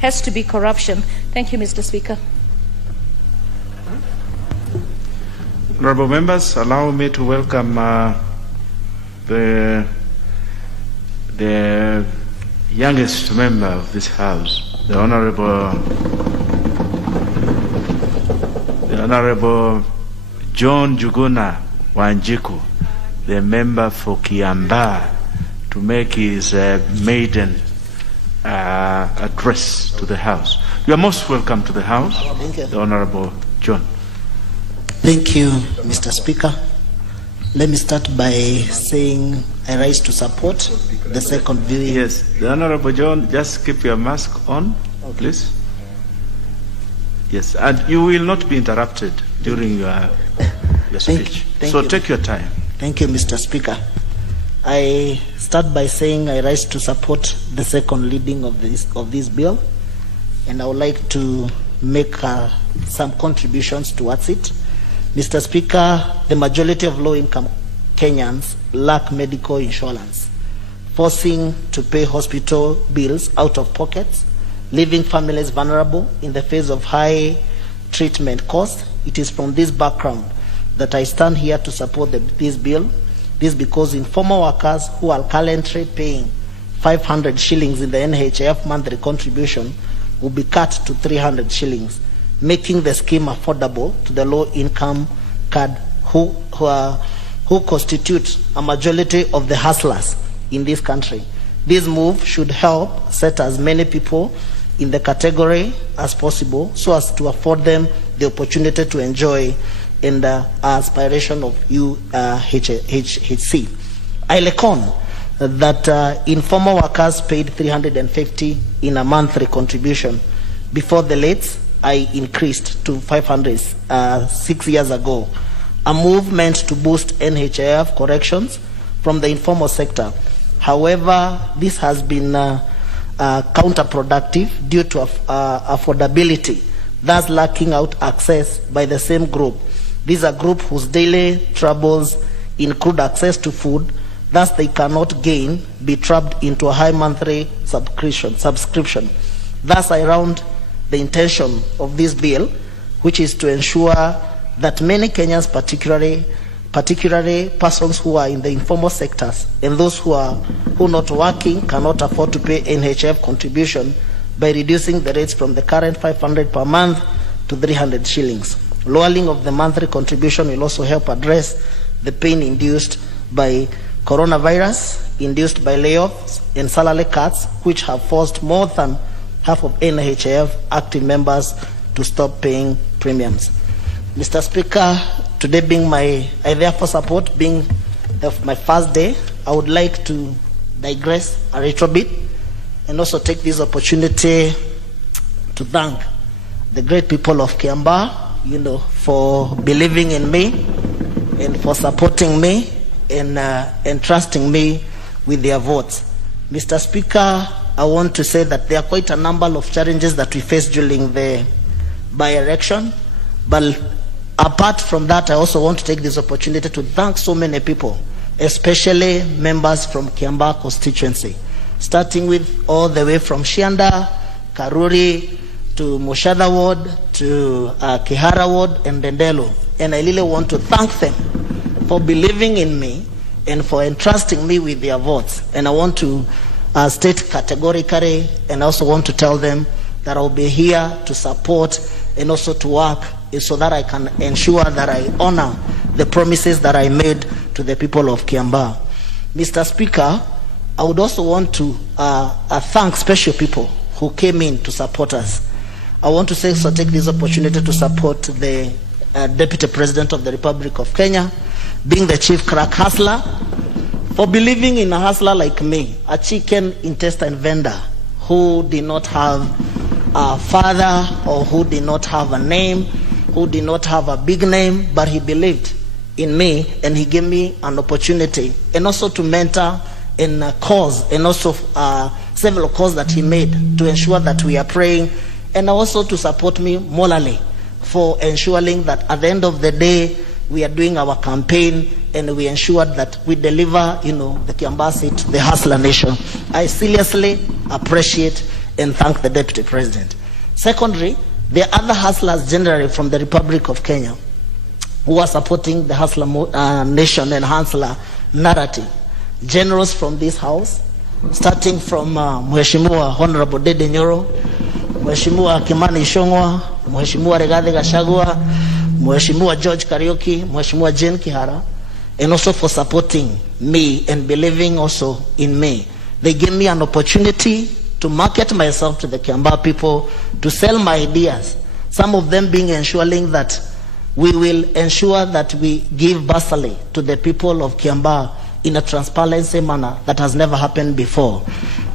has to be corruption. Thank you, Mr. Speaker. Honorable members, allow me to welcome the youngest member of this House, the Honorable John Juguna Wanjiku, the member for Kiambaa, to make his maiden address to the House. You are most welcome to the House. Thank you. The Honorable John. Thank you, Mr. Speaker. Let me start by saying I rise to support the second viewing. Yes, the Honorable John, just keep your mask on, please. Yes, and you will not be interrupted during your speech. Thank so you. Take your time. Thank you, Mr. Speaker. I start by saying I rise to support the second reading of this bill, and I would like to make some contributions towards it. Mr. Speaker, the majority of low-income Kenyans lack medical insurance, forcing to pay hospital bills out of pockets, leaving families vulnerable in the face of high treatment costs. It is from this background that I stand here to support this bill. This because informal workers who are currently paying 500 shillings in the NHIF monthly contribution will be cut to 300 shillings, making the scheme affordable to the low-income card who constitute a majority of the hustlers in this country. This move should help set as many people in the category as possible so as to afford them the opportunity to enjoy in the aspiration of UHC. I reckon that informal workers paid 350 in a monthly contribution. Before the late, I increased to 500 6 years ago. A move meant to boost NHIF corrections from the informal sector. However, this has been counterproductive due to affordability, thus lacking out access by the same group. These are groups whose daily troubles include access to food, thus they cannot be trapped into a high monthly subscription. Thus I round the intention of this bill, which is to ensure that many Kenyans, particularly persons who are in the informal sectors and those who are not working, cannot afford to pay NHIF contribution by reducing the rates from the current 500 per month to 300 shillings. Lowering of the monthly contribution will also help address the pain induced by coronavirus, induced by layoffs and salary cuts, which have forced more than half of NHIF active members to stop paying premiums. Mr. Speaker, today being I therefore support being my first day, I would like to digress a little bit and also take this opportunity to thank the great people of Kiambaa, for believing in me and for supporting me and trusting me with their votes. Mr. Speaker, I want to say that there are quite a number of challenges that we face during the by-election, but apart from that, I also want to take this opportunity to thank so many people, especially members from Kiambaa constituency, starting with all the way from Shianda, Karuri, to Moshada Ward, to Kihara Ward, and Dendelo. And I really want to thank them for believing in me and for entrusting me with their votes. And I want to state categorically, and I also want to tell them that I'll be here to support and also to work so that I can ensure that I honor the promises that I made to the people of Kiambaa. Mr. Speaker, I would also want to thank special people who came in to support us. I want to take this opportunity to support the Deputy President of the Republic of Kenya, being the chief crack hustler, for believing in a hustler like me, a chicken intestine vendor who did not have a father or who did not have a name, who did not have a big name, but he believed in me and he gave me an opportunity and also to mentor in a cause and also several calls that he made to ensure that we are praying and also to support me morally for ensuring that at the end of the day we are doing our campaign and we ensure that we deliver, the Kiambaa seat, the hustler nation. I seriously appreciate and thank the Deputy President. Secondly, there are other hustlers generally from the Republic of Kenya who are supporting the hustler nation and hustler narrative. Generals from this house, starting from Mheshimiwa Honorable Dede Nyoro, Mheshimiwa Kimani Ichung'wah, Mheshimiwa Rigathi Gachagua, Mheshimiwa George Kariuki, Mheshimiwa Jane Kihara, and also for supporting me and believing also in me. They gave me an opportunity to market myself to the Kiambaa people, to sell my ideas, some of them being ensuring that we will ensure that we give bursary to the people of Kiambaa in a transparency manner that has never happened before,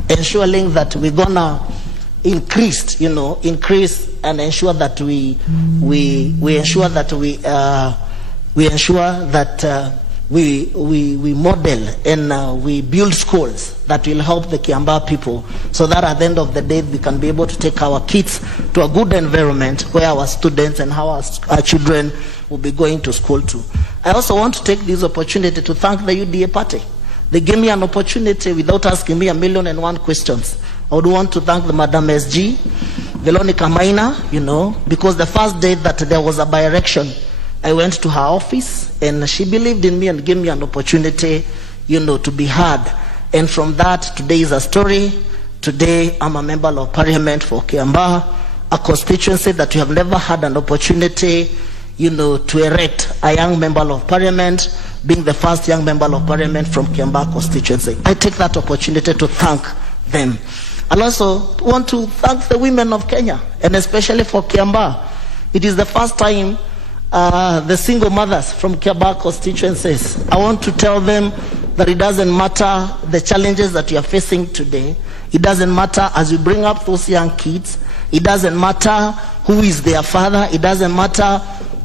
ensuring that we're gonna increase and ensure that we ensure that we model and we build schools that will help the Kiambaa people, so that at the end of the day we can be able to take our kids to a good environment where our students and how our children will be going to school too. I also want to take this opportunity to thank the UDA party. They gave me an opportunity without asking me 1,000,001 questions. I would want to thank the Madam SG, Veronica Maina, because the first day that there was a by-election, I went to her office and she believed in me and gave me an opportunity, to be heard. And from that, today is a story. Today, I'm a member of parliament for Kiambaa, a constituency that we have never had an opportunity, to erect a young member of parliament, being the first young member of parliament from Kiambaa constituency. I take that opportunity to thank them. I also want to thank the women of Kenya, and especially for Kiambaa. It is the first time the single mothers from Kiambaa constituencies, I want to tell them that it doesn't matter the challenges that you are facing today. It doesn't matter as you bring up those young kids. It doesn't matter who is their father. It doesn't matter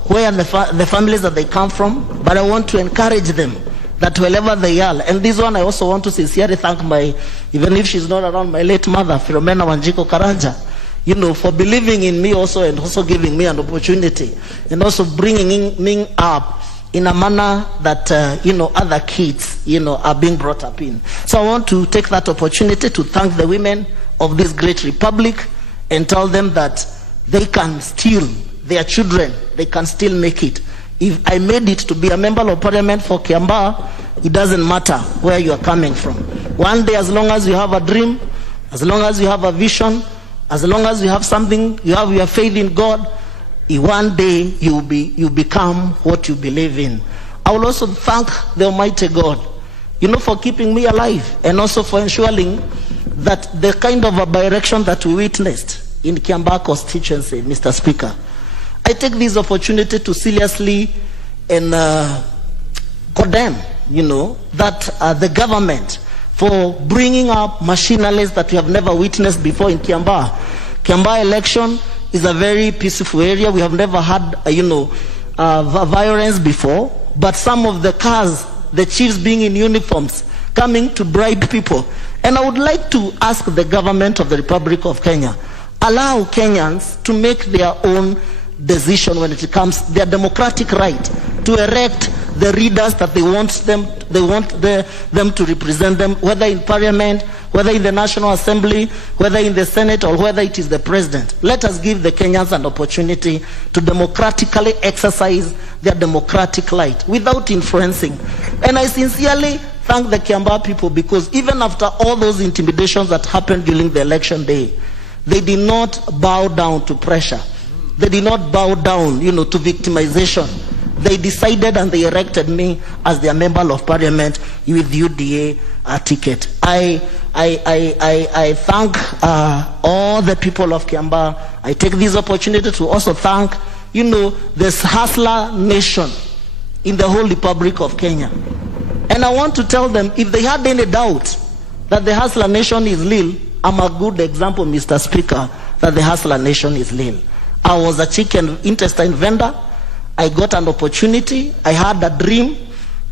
where the families that they come from. But I want to encourage them that wherever they are, and this one I also want to sincerely thank even if she's not around, my late mother, Philomena Wanjiku Karanja, for believing in me also, and also giving me an opportunity, and also bringing me up in a manner that, other kids, are being brought up in. So I want to take that opportunity to thank the women of this great republic and tell them that they can still, their children, they can still make it. If I made it to be a member of parliament for Kiambaa, it doesn't matter where you are coming from. One day, as long as you have a dream, as long as you have a vision, as long as you have something, you have your faith in God, one day you become what you believe in. I will also thank the Almighty God, for keeping me alive, and also for ensuring that the kind of a direction that we witnessed in Kiambaa constituency, Mr. Speaker, I take this opportunity to seriously and condemn, that the government for bringing up machineries that we have never witnessed before in Kiambaa. Kiambaa election is a very peaceful area. We have never had, violence before, but some of the cars, the chiefs being in uniforms, coming to bribe people. And I would like to ask the government of the Republic of Kenya, allow Kenyans to make their own decision when it comes their democratic right to elect the leaders that they want them to represent them, whether in parliament, whether in the National Assembly, whether in the Senate, or whether it is the president. Let us give the Kenyans an opportunity to democratically exercise their democratic right without influencing. And I sincerely thank the Kiambaa people, because even after all those intimidations that happened during the election day, they did not bow down to pressure. They did not bow down, to victimization. They decided and they elected me as their member of parliament with UDA ticket. I thank all the people of Kiambaa. I take this opportunity to also thank, this hustler nation in the whole Republic of Kenya. And I want to tell them, if they had any doubt that the hustler nation is real, I'm a good example, Mr. Speaker, that the hustler nation is real. I was a chicken intestine vendor. I got an opportunity. I had a dream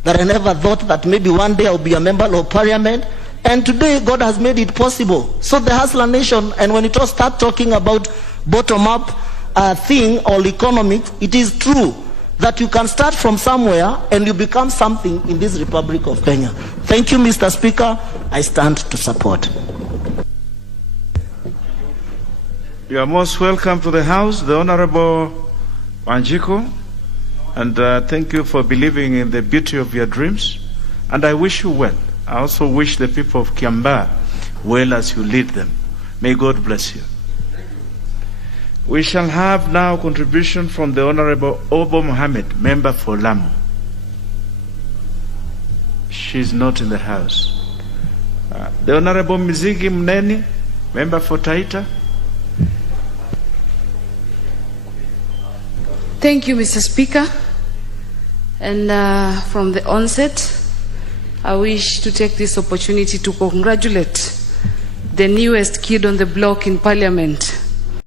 that I never thought that maybe one day I'll be a member of parliament. And today God has made it possible. So the hustler nation, and when it all start talking about bottom-up thing or economic, it is true that you can start from somewhere and you become something in this Republic of Kenya. Thank you, Mr. Speaker. I stand to support. You are most welcome to the House, the Honorable Kawanjikus, and thank you for believing in the beauty of your dreams. And I wish you well. I also wish the people of Kiambaa well as you lead them. May God bless you. We shall have now contribution from the Honorable Obo Mohammed, member for Lamu. She's not in the House. The Honorable Mizigi Mneni, member for Taita. Thank you, Mr. Speaker. And from the onset, I wish to take this opportunity to congratulate the newest kid on the block in Parliament,